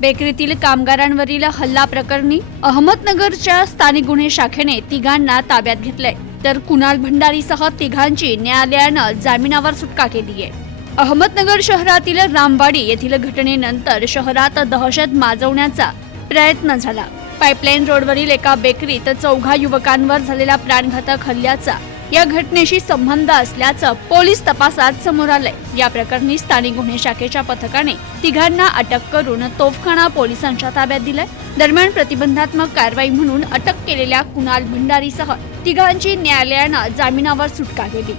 बेकरीतील कामगारांवरील हल्ला प्रकरणी अहमदनगरच्या स्थानिक गुन्हे शाखेने तिघांना ताब्यात घेतलंय. तर कुणाल भंडारीसह तिघांची न्यायालयानं जामिनावर सुटका केली आहे. अहमदनगर शहरातील रामवाडी येथील घटनेनंतर शहरात दहशत माजवण्याचा प्रयत्न झाला. पाईपलाईन रोडवरील एका बेकरीत चौघा युवकांवर झालेला प्राणघातक हल्ल्याचा या घटनेशी संबंध असल्याचं पोलीस तपासात समोर आलंय. या प्रकरणी स्थानिक गुन्हे शाखेच्या पथकाने तिघांना अटक करून तोफखाना पोलिसांच्या ताब्यात दिलाय. दरम्यान प्रतिबंधात्मक कारवाई म्हणून अटक केलेल्या कुणाल भंडारीसह तिघांची न्यायालयानं जामिनावर सुटका केली.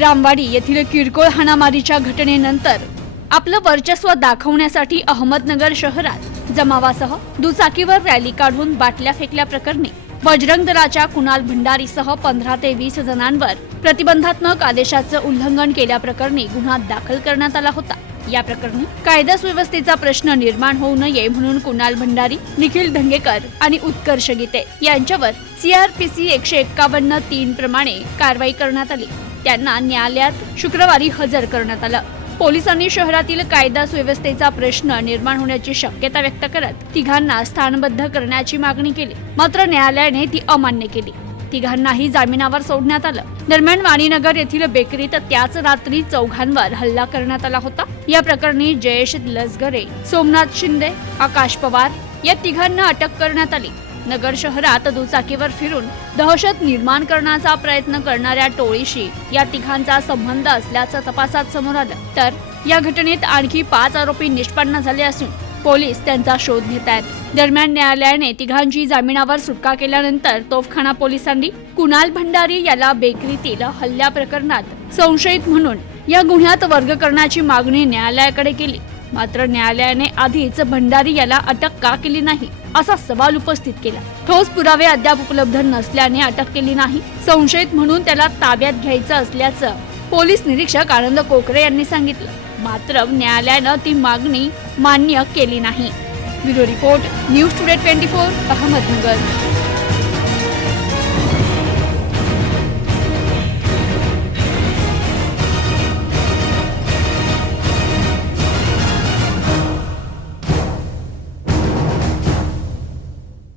रामवाडी येथील किरकोळ हाणामारीच्या घटनेनंतर आपलं वर्चस्व दाखवण्यासाठी अहमदनगर शहरात जमावासह दुचाकीवर रॅली काढून बाटल्या फेकल्या प्रकरणी बजरंग दलाच्या कुणाल भंडारीसह पंधरा ते वीस जणांवर प्रतिबंधात्मक आदेशाचं उल्लंघन केल्याप्रकरणी गुन्हा दाखल करण्यात आला होता. या प्रकरणी कायदा सुव्यवस्थेचा प्रश्न निर्माण होऊ नये म्हणून कुणाल भंडारी निखिल धंगेकर आणि उत्कर्ष गीते यांच्यावर सीआरपीसी एकशे एक्कावन्न तीन प्रमाणे कारवाई करण्यात आली. त्यांना न्यायालयात शुक्रवारी हजर करण्यात आलं. पोलिसांनी शहरातील कायदा सुव्यवस्थेचा प्रश्न निर्माण होण्याची शक्यता व्यक्त करत तिघांना स्थानबद्ध करण्याची मागणी केली. मात्र न्यायालयाने ती अमान्य केली. तिघांनाही जामिनावर सोडण्यात आलं. दरम्यान वाणीनगर येथील बेकरीत त्याच रात्री चौघांवर हल्ला करण्यात आला होता. या प्रकरणी जयेश लसगरे सोमनाथ शिंदे आकाश पवार या तिघांना अटक करण्यात आली. नगर शहरात दुचाकीवर फिरून दहशत निर्माण करण्याचा प्रयत्न करणाऱ्या टोळीशी या तिघांचा संबंध असल्याचं तपासात समोर आलं. तर या घटनेत आणखी पाच आरोपी निष्पन्न झाले असून पोलीस त्यांचा शोध घेत आहेत. दरम्यान न्यायालयाने तिघांची जामिनावर सुटका केल्यानंतर तोफखाना पोलिसांनी कुणाल भंडारी याला बेकरीतील हल्ल्या प्रकरणात संशयित म्हणून या गुन्ह्यात वर्ग करण्याची मागणी न्यायालयाकडे केली. मात्र न्यायालयाने आधीच भंडारी याला अटक का केली नाही? असा सवाल उपस्थित केला. ठोस पुरावे अद्याप उपलब्ध नसल्याने अटक केली नाही. संशयित म्हणून त्याला ताब्यात घ्यायचं असल्याचं पोलीस निरीक्षक आनंद कोकरे यांनी सांगितलं. मात्र न्यायालयानं ती मागणी मान्य केली नाही. Bureau report news today twenty four Ahmednagar.